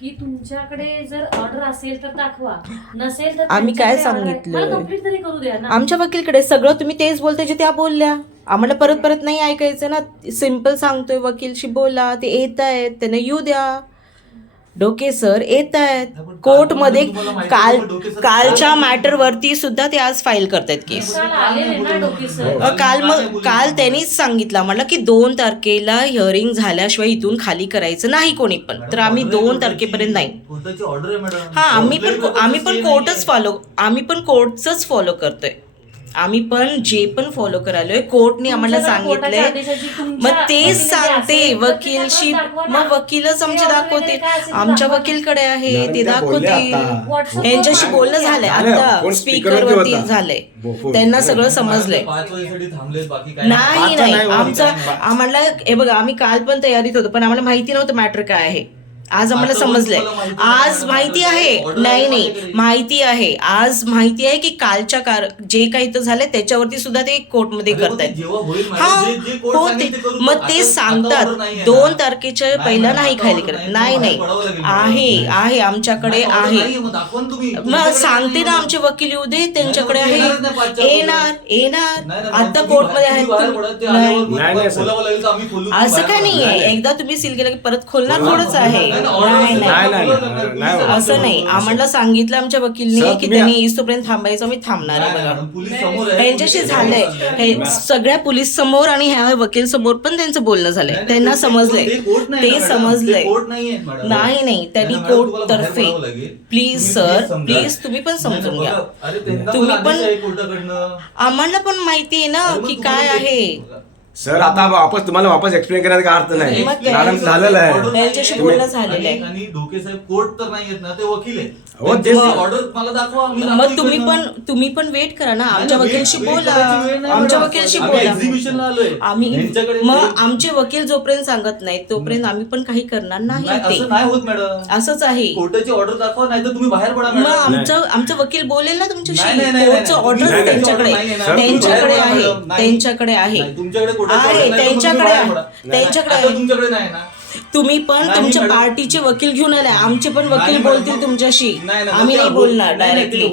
की तुमच्याकडे जर ऑर्डर असेल तर दाखवा, नसेल तर आम्ही काय त्यांच्याकडे order आहे. सांगितलं? मला कंप्लीट तरी करू द्या ना. आमच्या वकीलकडे सगळं तुम्ही तेच बोलते जे त्या बोलल्या. आम्हाला परत परत नाही ऐकायचं ना. सिम्पल सांगतोय वकीलशी बोला, ते येत आहेत, त्यांना येऊ द्या. डोके सर येत आहेत कोर्टमध्ये. कालच्या मॅटरवरती सुद्धा ते आज फाईल करतायत केस. काल आलेले ना डोके सर. काल त्यांनीच सांगितलं मला की 2 तारखेला हिअरिंग झाल्याशिवाय इथून खाली करायचं नाही कोणी पण. तर आम्ही 2 तारखेपर्यंत नाही. हा, आम्ही पण कोर्टचंच फॉलो करतोय. आम्ही पण जे पण फॉलो करायलोय कोर्टने आम्हाला सांगितलंय. मग तेच सांगते वकीलशी. मग वकीलच आमचे दाखवतील. आमच्या वकीलकडे आहे, ते दाखवतील. यांच्याशी बोलणं झालंय आता, स्पीकरवरती झालंय, त्यांना सगळं समजलंय. नाही आम्हाला हे बघा, आम्ही काल पण तयारीत होतो पण आम्हाला माहिती नव्हतं मॅटर काय आहे. आज आम्हाला समजलंय. आज माहिती आहे. नाही माहिती आहे. आज माहिती आहे की कालच्या जे काही तर झालंय त्याच्यावरती सुद्धा ते कोर्टमध्ये करतायत. हा हो, मग ते सांगतात 2 तारखेच्या पहिला नाही खाली करत. नाही आहे आमच्याकडे आहे. मग सांगते ना, आमचे वकील येऊ दे, त्यांच्याकडे आहे. येणार आता कोर्टमध्ये आहेत. असं काय नाहीये. एकदा तुम्ही सील केलं की परत खोलणार थोडंच आहे. नाही असं नाही. आम्हाला सांगितलं आमच्या वकीलने की त्यांनी इस्तोपर्यंत थांबायचं, आम्ही थांबणार आहे. बघा त्यांच्याशी झालंय हे सगळ्या पोलीस समोर आणि ह्या वकील समोर पण त्यांचं बोलणं झालंय. त्यांना समजलंय, ते समजलंय. नाही त्यांनी कोर्ट तर्फे. प्लीज सर, प्लीज तुम्ही पण समजून घ्या. तुम्ही पण, आम्हाला पण माहिती आहे ना की काय आहे. सर आता तुम्हाला वापस एक्सप्लेन करण्याचा अर्थ नाही. मॅडम झालेलं आहे, त्यांच्याशी बोलणं झालेलं आहे. आणि ढोके साहेब कोर्ट तर नाही येत ना, ते वकील आहेत. ऑर्डर मला दाखवा. मग तुम्ही पण वेट करा ना. आमच्या वकीलशी बोला. एक्झिबिशनला आलोय. मग आमचे वकील जोपर्यंत सांगत नाही तोपर्यंत आम्ही पण काही करणार नाही. असं नाही होत मॅडम, असंच आहे. कोर्टाची ऑर्डर दाखवा, नाही तर तुम्ही बाहेर पडा. मग आमचं वकील बोलेल ना तुमच्याशी. कोर्टचं ऑर्डर त्यांच्याकडे आहे. तुमच्याकडे नाही ना. तुम्ही पण तुमच्या पार्टीचे वकील घेऊन आलाय. आमचे पण वकील बोलतील तुमच्याशी. आम्ही नाही बोलणार डायरेक्टली.